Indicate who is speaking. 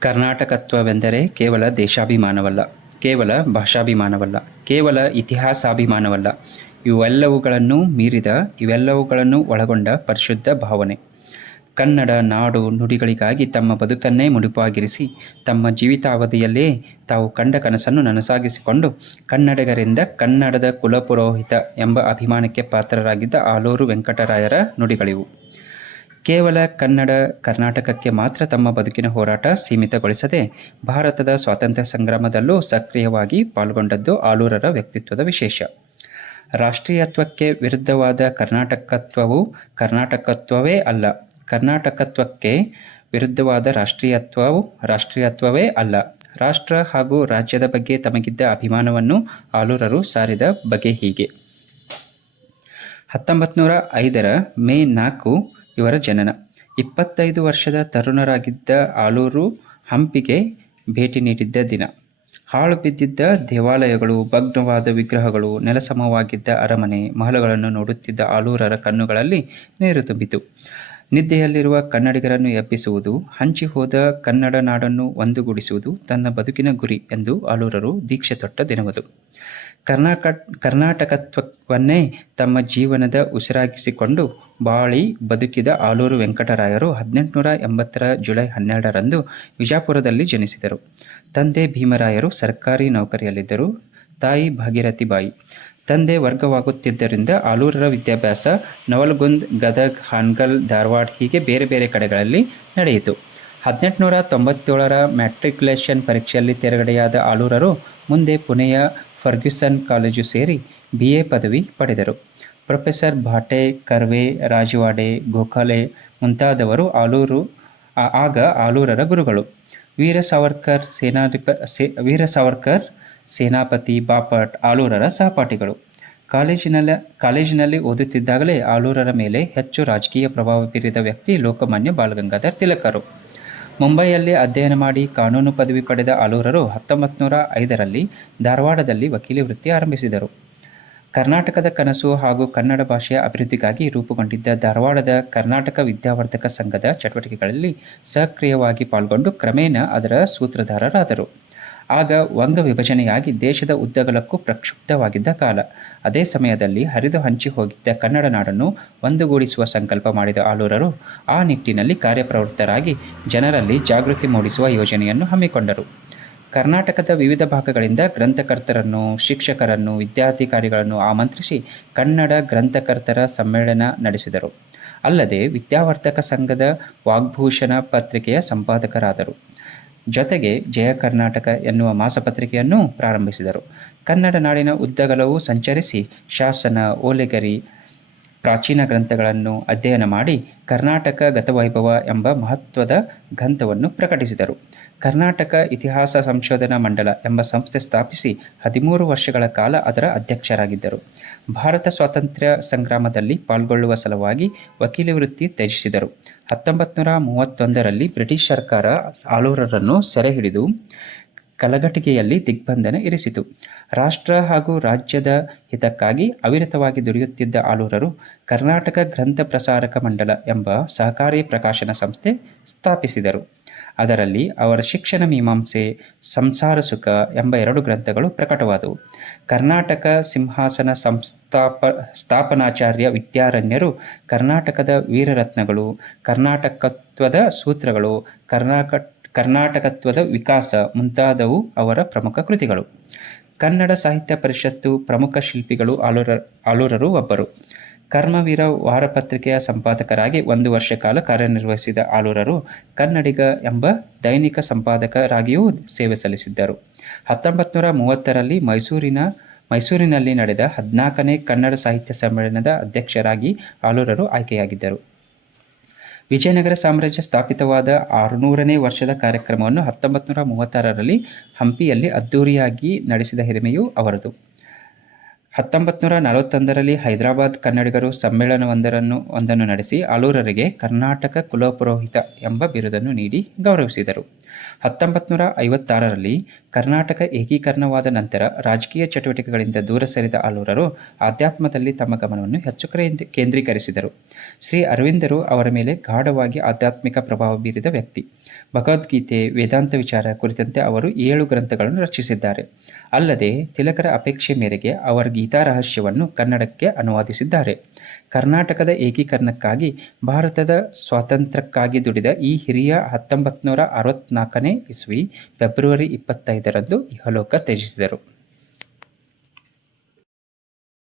Speaker 1: ಕರ್ನಾಟಕತ್ವವೆಂದರೆ ಕೇವಲ ದೇಶಾಭಿಮಾನವಲ್ಲ, ಕೇವಲ ಭಾಷಾಭಿಮಾನವಲ್ಲ, ಕೇವಲ ಇತಿಹಾಸಾಭಿಮಾನವಲ್ಲ. ಇವೆಲ್ಲವುಗಳನ್ನು ಮೀರಿದ, ಇವೆಲ್ಲವುಗಳನ್ನು ಒಳಗೊಂಡ ಪರಿಶುದ್ಧ ಭಾವನೆ. ಕನ್ನಡ ನಾಡು ನುಡಿಗಳಿಗಾಗಿ ತಮ್ಮ ಬದುಕನ್ನೇ ಮುಡಿಪಾಗಿರಿಸಿ, ತಮ್ಮ ಜೀವಿತಾವಧಿಯಲ್ಲೇ ತಾವು ಕಂಡ ಕನಸನ್ನು ನನಸಾಗಿಸಿಕೊಂಡು, ಕನ್ನಡಿಗರಿಂದ ಕನ್ನಡದ ಕುಲಪುರೋಹಿತ ಎಂಬ ಅಭಿಮಾನಕ್ಕೆ ಪಾತ್ರರಾಗಿದ್ದ ಆಲೂರು ವೆಂಕಟರಾಯರ ನುಡಿಗಳಿವು. ಕೇವಲ ಕನ್ನಡ ಕರ್ನಾಟಕಕ್ಕೆ ಮಾತ್ರ ತಮ್ಮ ಬದುಕಿನ ಹೋರಾಟ ಸೀಮಿತಗೊಳಿಸದೆ ಭಾರತದ ಸ್ವಾತಂತ್ರ್ಯ ಸಂಗ್ರಾಮದಲ್ಲೂ ಸಕ್ರಿಯವಾಗಿ ಪಾಲ್ಗೊಂಡದ್ದು ಆಲೂರರ ವ್ಯಕ್ತಿತ್ವದ ವಿಶೇಷ. ರಾಷ್ಟ್ರೀಯತ್ವಕ್ಕೆ ವಿರುದ್ಧವಾದ ಕರ್ನಾಟಕತ್ವವು ಕರ್ನಾಟಕತ್ವವೇ ಅಲ್ಲ, ಕರ್ನಾಟಕತ್ವಕ್ಕೆ ವಿರುದ್ಧವಾದ ರಾಷ್ಟ್ರೀಯತ್ವವು ರಾಷ್ಟ್ರೀಯತ್ವವೇ ಅಲ್ಲ. ರಾಷ್ಟ್ರ ಹಾಗೂ ರಾಜ್ಯದ ಬಗ್ಗೆ ತಮಗಿದ್ದ ಅಭಿಮಾನವನ್ನು ಆಲೂರರು ಸಾರಿದ ಬಗೆ ಹೀಗೆ. ಹತ್ತೊಂಬತ್ತು ನೂರ ಐದರ ಮೇ ನಾಲ್ಕು ಇವರ ಜನನ. ಇಪ್ಪತ್ತೈದು ವರ್ಷದ ತರುಣರಾಗಿದ್ದ ಆಲೂರು ಹಂಪಿಗೆ ಭೇಟಿ ನೀಡಿದ್ದ ದಿನ. ಹಾಳು ಬಿದ್ದಿದ್ದ ದೇವಾಲಯಗಳು, ಭಗ್ನವಾದ ವಿಗ್ರಹಗಳು, ನೆಲಸಮವಾಗಿದ್ದ ಅರಮನೆ, ಮಹಲಗಳನ್ನು ನೋಡುತ್ತಿದ್ದ ಆಲೂರರ ಕಣ್ಣುಗಳಲ್ಲಿ ನೀರು ತುಂಬಿತು. ನಿದ್ದೆಯಲ್ಲಿರುವ ಕನ್ನಡಿಗರನ್ನು ಎಬ್ಬಿಸುವುದು ಹಂಚಿ ಹೋದ ಕನ್ನಡ ನಾಡನ್ನು ಒಂದುಗೂಡಿಸುವುದು ತನ್ನ ಬದುಕಿನ ಗುರಿ ಎಂದು ಆಲೂರರು ದೀಕ್ಷೆ ತೊಟ್ಟ ದಿನವದು. ಕರ್ನಾಟಕ ಕರ್ನಾಟಕತ್ವವನ್ನೇ ತಮ್ಮ ಜೀವನದ ಉಸಿರಾಗಿಸಿಕೊಂಡು ಬಾಳಿ ಬದುಕಿದ ಆಲೂರು ವೆಂಕಟರಾಯರು ಹದಿನೆಂಟುನೂರ ಎಂಬತ್ತರ ಜುಲೈ ಹನ್ನೆರಡರಂದು ವಿಜಾಪುರದಲ್ಲಿ ಜನಿಸಿದರು. ತಂದೆ ಭೀಮರಾಯರು ಸರ್ಕಾರಿ ನೌಕರಿಯಲ್ಲಿದ್ದರು. ತಾಯಿ ಭಾಗೀರಥಿ ಬಾಯಿ. ತಂದೆ ವರ್ಗವಾಗುತ್ತಿದ್ದರಿಂದ ಆಲೂರರ ವಿದ್ಯಾಭ್ಯಾಸ ನವಲಗುಂದ್, ಗದಗ್, ಹಾನ್ಗಲ್, ಧಾರವಾಡ ಹೀಗೆ ಬೇರೆ ಬೇರೆ ಕಡೆಗಳಲ್ಲಿ ನಡೆಯಿತು. ಹದಿನೆಂಟುನೂರ ತೊಂಬತ್ತೇಳರ ಮ್ಯಾಟ್ರಿಕ್ಯುಲೇಷನ್ ಪರೀಕ್ಷೆಯಲ್ಲಿ ತೆರೆಗಡೆಯಾದ ಆಲೂರರು ಮುಂದೆ ಪುಣೆಯ ಫರ್ಗ್ಯೂಸನ್ ಕಾಲೇಜು ಸೇರಿ ಬಿ ಎ ಪದವಿ ಪಡೆದರು. ಪ್ರೊಫೆಸರ್ ಭಾಟೆ, ಕರ್ವೆ, ರಾಜವಾಡೆ, ಗೋಖಲೆ ಮುಂತಾದವರು ಆಲೂರು ಆಗ ಆಲೂರರ ಗುರುಗಳು. ವೀರ ಸಾವರ್ಕರ್ ಸೇನಾಧಿಪ, ಸೇ ವೀರ ಸಾವರ್ಕರ್ ಸೇನಾಪತಿ, ಬಾಪಟ್, ಆಲೂರರ ಸಹಪಾಠಿಗಳು. ಕಾಲೇಜಿನಲ್ಲಿ ಕಾಲೇಜಿನಲ್ಲಿ ಓದುತ್ತಿದ್ದಾಗಲೇ ಆಲೂರರ ಮೇಲೆ ಹೆಚ್ಚು ರಾಜಕೀಯ ಪ್ರಭಾವ ಬೀರಿದ ವ್ಯಕ್ತಿ ಲೋಕಮಾನ್ಯ ಬಾಲಗಂಗಾಧರ್ ತಿಲಕರು. ಮುಂಬೈಯಲ್ಲಿ ಅಧ್ಯಯನ ಮಾಡಿ ಕಾನೂನು ಪದವಿ ಪಡೆದ ಆಲೂರರು ಹತ್ತೊಂಬತ್ತು ನೂರ ಐದರಲ್ಲಿ ಧಾರವಾಡದಲ್ಲಿ ವಕೀಲಿ ವೃತ್ತಿ ಆರಂಭಿಸಿದರು. ಕರ್ನಾಟಕದ ಕನಸು ಹಾಗೂ ಕನ್ನಡ ಭಾಷೆಯ ಅಭಿವೃದ್ಧಿಗಾಗಿ ರೂಪುಗೊಂಡಿದ್ದ ಧಾರವಾಡದ ಕರ್ನಾಟಕ ವಿದ್ಯಾವರ್ಧಕ ಸಂಘದ ಚಟುವಟಿಕೆಗಳಲ್ಲಿ ಸಕ್ರಿಯವಾಗಿ ಪಾಲ್ಗೊಂಡು ಕ್ರಮೇಣ ಅದರ ಸೂತ್ರಧಾರರಾದರು. ಆಗ ವಂಗ ವಿಭಜನೆಯಾಗಿ ದೇಶದ ಉದ್ದಗಲಕ್ಕೂ ಪ್ರಕ್ಷುಬ್ಧವಾಗಿದ್ದ ಕಾಲ. ಅದೇ ಸಮಯದಲ್ಲಿ ಹರಿದು ಹಂಚಿ ಹೋಗಿದ್ದ ಕನ್ನಡ ನಾಡನ್ನು ಒಂದುಗೂಡಿಸುವ ಸಂಕಲ್ಪ ಮಾಡಿದ ಆಲೂರರು ಆ ನಿಟ್ಟಿನಲ್ಲಿ ಕಾರ್ಯಪ್ರವೃತ್ತರಾಗಿ ಜನರಲ್ಲಿ ಜಾಗೃತಿ ಮೂಡಿಸುವ ಯೋಜನೆಯನ್ನು ಹಮ್ಮಿಕೊಂಡರು. ಕರ್ನಾಟಕದ ವಿವಿಧ ಭಾಗಗಳಿಂದ ಗ್ರಂಥಕರ್ತರನ್ನು, ಶಿಕ್ಷಕರನ್ನು, ವಿದ್ಯಾಧಿಕಾರಿಗಳನ್ನು ಆಮಂತ್ರಿಸಿ ಕನ್ನಡ ಗ್ರಂಥಕರ್ತರ ಸಮ್ಮೇಳನ ನಡೆಸಿದರು. ಅಲ್ಲದೆ ವಿದ್ಯಾವರ್ಧಕ ಸಂಘದ ವಾಗ್ಭೂಷಣ ಪತ್ರಿಕೆಯ ಸಂಪಾದಕರಾದರು. ಜೊತೆಗೆ ಜಯ ಕರ್ನಾಟಕ ಎನ್ನುವ ಮಾಸಪತ್ರಿಕೆಯನ್ನು ಪ್ರಾರಂಭಿಸಿದರು. ಕನ್ನಡ ನಾಡಿನ ಉದ್ದಗಲವು ಸಂಚರಿಸಿ ಶಾಸನ, ಓಲೆಗರಿ, ಪ್ರಾಚೀನ ಗ್ರಂಥಗಳನ್ನು ಅಧ್ಯಯನ ಮಾಡಿ ಕರ್ನಾಟಕ ಗತವೈಭವ ಎಂಬ ಮಹತ್ವದ ಗ್ರಂಥವನ್ನು ಪ್ರಕಟಿಸಿದರು. ಕರ್ನಾಟಕ ಇತಿಹಾಸ ಸಂಶೋಧನಾ ಮಂಡಲ ಎಂಬ ಸಂಸ್ಥೆ ಸ್ಥಾಪಿಸಿ ಹದಿಮೂರು ವರ್ಷಗಳ ಕಾಲ ಅದರ ಅಧ್ಯಕ್ಷರಾಗಿದ್ದರು. ಭಾರತ ಸ್ವಾತಂತ್ರ್ಯ ಸಂಗ್ರಾಮದಲ್ಲಿ ಪಾಲ್ಗೊಳ್ಳುವ ಸಲುವಾಗಿ ವಕೀಲ ವೃತ್ತಿ ತ್ಯಜಿಸಿದರು. ಹತ್ತೊಂಬತ್ತು ನೂರ ಮೂವತ್ತೊಂದರಲ್ಲಿ ಬ್ರಿಟಿಷ್ ಸರ್ಕಾರ ಆಲೂರರನ್ನು ಸೆರೆ ಹಿಡಿದು ಕಲಘಟಗಿಯಲ್ಲಿ ದಿಗ್ಬಂಧನ ಇರಿಸಿತು. ರಾಷ್ಟ್ರ ಹಾಗೂ ರಾಜ್ಯದ ಹಿತಕ್ಕಾಗಿ ಅವಿರತವಾಗಿ ದುಡಿಯುತ್ತಿದ್ದ ಆಲೂರರು ಕರ್ನಾಟಕ ಗ್ರಂಥ ಪ್ರಸಾರಕ ಮಂಡಲ ಎಂಬ ಸಹಕಾರಿ ಪ್ರಕಾಶನ ಸಂಸ್ಥೆ ಸ್ಥಾಪಿಸಿದರು. ಅದರಲ್ಲಿ ಅವರ ಶಿಕ್ಷಣ ಮೀಮಾಂಸೆ, ಸಂಸಾರ ಸುಖ ಎಂಬ ಎರಡು ಗ್ರಂಥಗಳು ಪ್ರಕಟವಾದವು. ಕರ್ನಾಟಕ ಸಿಂಹಾಸನ ಸಂಸ್ಥಾಪ, ಸ್ಥಾಪನಾಚಾರ್ಯ ವಿದ್ಯಾರಣ್ಯರು ಕರ್ನಾಟಕದ ವೀರರತ್ನಗಳು, ಕರ್ನಾಟಕತ್ವದ ಸೂತ್ರಗಳು ಕರ್ನಾಟಕ ಕರ್ನಾಟಕತ್ವದ ವಿಕಾಸ ಮುಂತಾದವು ಅವರ ಪ್ರಮುಖ ಕೃತಿಗಳು. ಕನ್ನಡ ಸಾಹಿತ್ಯ ಪರಿಷತ್ತು ಪ್ರಮುಖ ಶಿಲ್ಪಿಗಳು ಆಲೂರ, ಆಲೂರರು ಒಬ್ಬರು. ಕರ್ಮವೀರ ವಾರಪತ್ರಿಕೆಯ ಸಂಪಾದಕರಾಗಿ ಒಂದು ವರ್ಷ ಕಾಲ ಕಾರ್ಯನಿರ್ವಹಿಸಿದ ಆಲೂರರು ಕನ್ನಡಿಗ ಎಂಬ ದೈನಿಕ ಸಂಪಾದಕರಾಗಿಯೂ ಸೇವೆ ಸಲ್ಲಿಸಿದ್ದರು. ಹತ್ತೊಂಬತ್ತು ನೂರ ಮೂವತ್ತರಲ್ಲಿ ಮೈಸೂರಿನ, ಮೈಸೂರಿನಲ್ಲಿ ನಡೆದ ಹದಿನಾಲ್ಕನೇ ಕನ್ನಡ ಸಾಹಿತ್ಯ ಸಮ್ಮೇಳನದ ಅಧ್ಯಕ್ಷರಾಗಿ ಆಲೂರರು ಆಯ್ಕೆಯಾಗಿದ್ದರು. ವಿಜಯನಗರ ಸಾಮ್ರಾಜ್ಯ ಸ್ಥಾಪಿತವಾದ ಆರುನೂರನೇ ವರ್ಷದ ಕಾರ್ಯಕ್ರಮವನ್ನು ಹತ್ತೊಂಬತ್ತು ನೂರ ಮೂವತ್ತಾರರಲ್ಲಿ ಹಂಪಿಯಲ್ಲಿ ಅದ್ದೂರಿಯಾಗಿ ನಡೆಸಿದ ಹಿರಿಮೆಯೂ ಅವರದು. ಹತ್ತೊಂಬತ್ತು ನೂರ ನಲವತ್ತೊಂದರಲ್ಲಿ ಹೈದರಾಬಾದ್ ಕನ್ನಡಿಗರು ಸಮ್ಮೇಳನವೊಂದರನ್ನು, ಒಂದನ್ನು ನಡೆಸಿ ಆಲೂರರಿಗೆ ಕರ್ನಾಟಕ ಕುಲಪುರೋಹಿತ ಎಂಬ ಬಿರುದನ್ನು ನೀಡಿ ಗೌರವಿಸಿದರು. ಹತ್ತೊಂಬತ್ತು ನೂರ ಐವತ್ತಾರರಲ್ಲಿ ಕರ್ನಾಟಕ ಏಕೀಕರಣವಾದ ನಂತರ ರಾಜಕೀಯ ಚಟುವಟಿಕೆಗಳಿಂದ ದೂರ ಸರಿದ ಆಲೂರರು ಆಧ್ಯಾತ್ಮದಲ್ಲಿ ತಮ್ಮ ಗಮನವನ್ನು ಹೆಚ್ಚು ಕೇಂದ್ರ- ಕೇಂದ್ರೀಕರಿಸಿದರು. ಶ್ರೀ ಅರವಿಂದರು ಅವರ ಮೇಲೆ ಗಾಢವಾಗಿ ಆಧ್ಯಾತ್ಮಿಕ ಪ್ರಭಾವ ಬೀರಿದ ವ್ಯಕ್ತಿ. ಭಗವದ್ಗೀತೆ, ವೇದಾಂತ ವಿಚಾರ ಕುರಿತಂತೆ ಅವರು ಏಳು ಗ್ರಂಥಗಳನ್ನು ರಚಿಸಿದ್ದಾರೆ. ಅಲ್ಲದೆ ತಿಲಕರ ಅಪೇಕ್ಷೆ ಮೇರೆಗೆ ಅವರ ರಹಸ್ಯವನ್ನು ಕನ್ನಡಕ್ಕೆ ಅನುವಾದಿಸಿದ್ದಾರೆ. ಕರ್ನಾಟಕದ ಏಕೀಕರಣಕ್ಕಾಗಿ ಭಾರತದ ಸ್ವಾತಂತ್ರ್ಯಕ್ಕಾಗಿ ದುಡಿದ ಈ ಹಿರಿಯ ಹತ್ತೊಂಬತ್ತು ನೂರ ಅರವತ್ನಾಲ್ಕನೇ ಇಸ್ವಿ ಫೆಬ್ರವರಿ ಇಪ್ಪತ್ತೈದರಂದು ಇಹಲೋಕ ತ್ಯಜಿಸಿದರು.